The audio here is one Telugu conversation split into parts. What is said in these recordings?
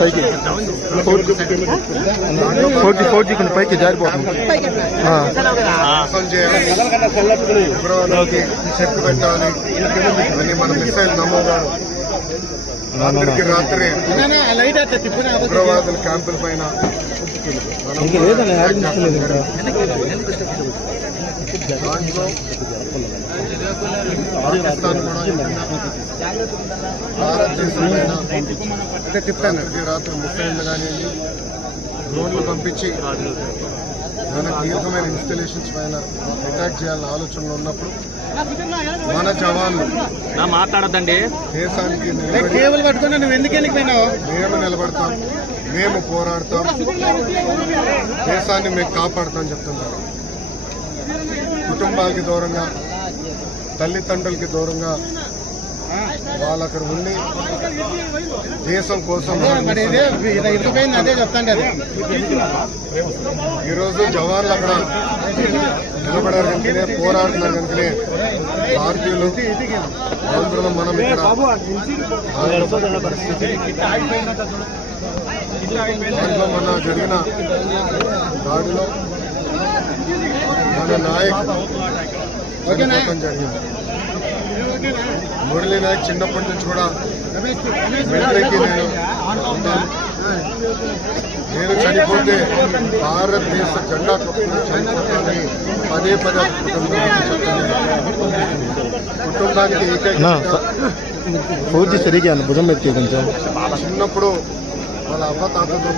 పైకి 4G కొన్ని పైకి జారిపోతుంది. ఫిబ్రవరికి చెక్ పెట్టాలి అని మన మిసైల్ నమ్మోగాడు రాత్రికి రాత్రి ఉగ్రవాదుల క్యాంపుల పైన దాంట్లో పాకిస్తాన్ కూడా భారతదేశం పైన రాత్రి మిసైళ్లు కానివ్వండి డ్రోన్లు పంపించి మన కీలకమైన ఇన్స్టలేషన్స్ పైన అటాక్ చేయాలని ఆలోచనలో ఉన్నప్పుడు మన జవాన్లు మాట్లాడద్దండి దేశానికి మేము నిలబడతాం, మేము పోరాడతాం, దేశాన్ని మేము కాపాడుతాం చెప్తున్నారు. కుటుంబాలకి దూరంగా, తల్లిదండ్రులకి దూరంగా వాళ్ళు అక్కడ ఉండి దేశం కోసం ఈరోజు జవాన్లు అక్కడ నిలబడారు కనుకనే, పోరాడుతున్నారు కనుకనే భారతీయులు ఆంధ్రలో మనం ఇక్కడ దాంట్లో మన జరిగిన దాడిలో మన నాయకుడు జరిగింది. మురళీ నాయక్ చిన్నప్పటి నుంచి కూడా మిలిటరీకి నేను చనిపోతే భారతదేశ జెండా కప్పుకుని చనిపోతానని పదే పదే కుటుంబానికి పూర్తి సరిగా భుజం పెట్టి కొంచెం చిన్నప్పుడు వాళ్ళ అవ్వ తాతతో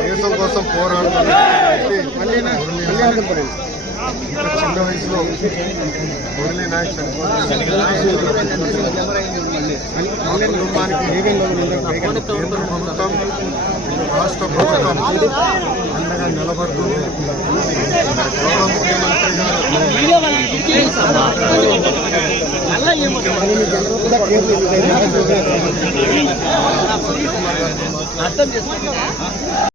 దేశం కోసం పోరాడుతాను ఇంత చిన్న వయసులో మురళీ నాయక్ కుటుంబానికి కేంద్ర ప్రభుత్వం, రాష్ట్ర ప్రభుత్వం అండగా నిలబడుతుంది. గౌరవ ముఖ్యమంత్రి గారు